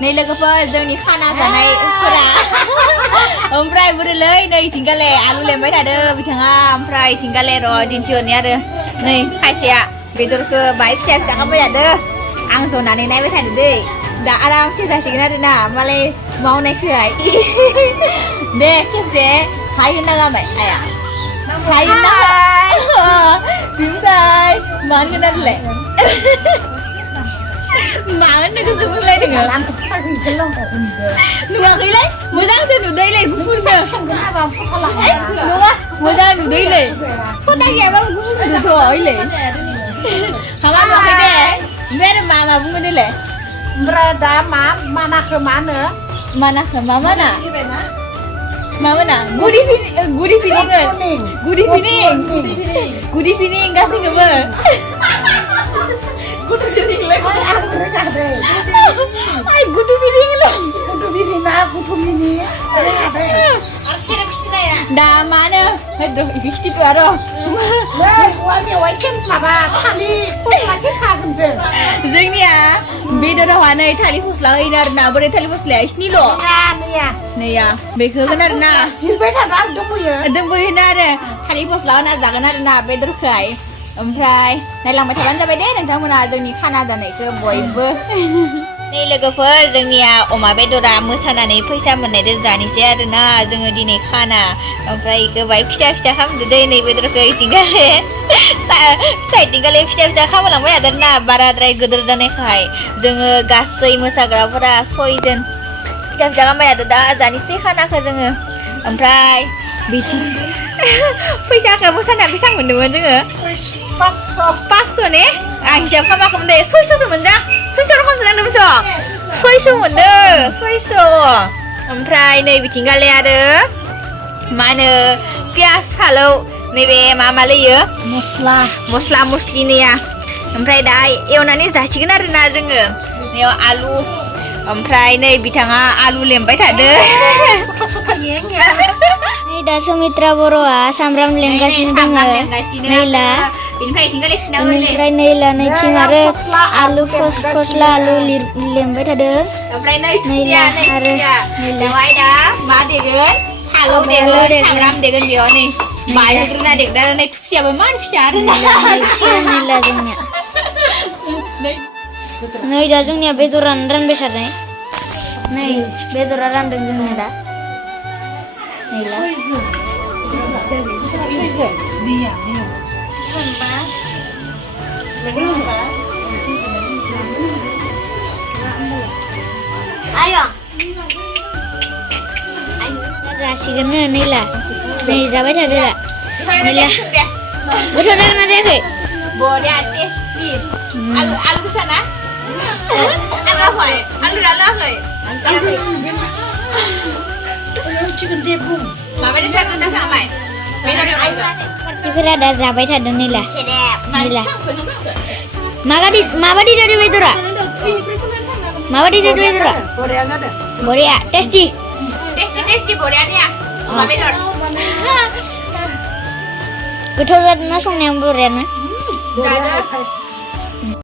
ในเลือกเฟอร์जोंनि खाना जानायफोरा ओमफ्राय बोरैलै नै थिंगाले आलु लेमबाय थादो बिथाङा ओमफ्राय थिंगाले र' दिन्थिहरनाय आरो नै खायसेया बेदरखौ बाहाय फिसा फिसा खालामबाय थादो आं जनानै नायबाय थादो दै दा आरामसे जासिगोन आरोना मालाय मावनायखौहाय दे खेबसे हाय होनना गाबाय आया हाय होनना बिनिफ्राय मानो होनना दोनलाय मा होननो गोसो बुंलाय नोङो नुवाखैलै मोजांसो नुदैलै गुफुरसो नङा मोजां नुदैलै फटा गैयाबा गुफुर नुदोंथ' ओइलै हामा नुवाखै दे ओमफ्राय आरो मा बुङो देलाय ओमफ्राय दा मानाखौ मा होनो मा माना गुड इभिनिं गासैखौबो गुड इभिनिंलाय गुड इभिनिं दा मानो खिथिथ' आरो जोंनिया बेदरावहा नै थालिर फस्ला होयो आरो ना बोरै थालिर फस्लाया इसिनिल' नैया बेखौ होगोन आरो ना दंबोयोना आरो थालिर फस्ला होना जागोन आरो ना बेदरखौहाय ओमफ्राय नायलांबाय थाबानो जाबाय दे नोंथांमोना जोंनि खाना जानायखौ बयबो नै लोगोफोर जोंनिया अमा बेदरा मोसानानै फैसा मोननायजों जानोसै आरोना जोङो दिनै खाना ओमफ्राय इखौ बाय फिसा फिसा खालामदो दै नै बेदरखौ इथिंगाले साइडथिंगाले फिसा फिसा खालामलांबाय हादों ना बाराद्राय गिदिर जानायखाय जोङो गासै मोसाग्राफोरा 6 जन फिसा फिसा खालामबाय हादों दा जानोसै खानाखौ जोङो ओमफ्राय बिथिं फैसाखौ मोसानाया बेसेबां मोन्दोंमोन जोङो 500 ने आं हिसाब खालामाखैमोन दे 600 मोनदा 600 रखमसो नांदोंमोनथ' 600 मोनदों 600 ओमफ्राय नै बिथिंगाले आरो मा होनो पियास फालौ नैबे मा लैयो मस्ला मस्लि नैया ओमफ्राय दा एवनानै जासिगोन आरोना जोङो बेयाव आलु ओमफ्राय नै बिथाङा आलु लेमबाय थादो नै दा सुमित्रा बर'आ सामब्राम लेमगासिनो दङ नैला बेनिफ्राय नैला नैथिं आरो आलु फस्ला आलु लेमबाय थादों नैला आरो नैला दा मा देगोन फालौ देगोन सामब्राम देगोन बेयाव नै बायग्रोना देगदा नै थुफियाबो मान फिसा आरो नैला जोंनिया नै दा जोंनिया बेदरानो रानबाय थानाय नै बेदरा रानदों जोंनिया दा नैला जासिगोन नैला नै जाबाय थादो दा नैला गोथाव जागोन ना जायाखै बरिया टेस्टि आलु गोसा ना आलु लालाखै माबायदि जादों ना खामाय मानसिफोरा दा जाबाय थादों नैला नैला माबादि जादों बेदरा माबादि जादों बेदरा बरिया टेस्टि बरिया निया अमा बेदर गोथाव जादों ना संनाया बरियानो जादों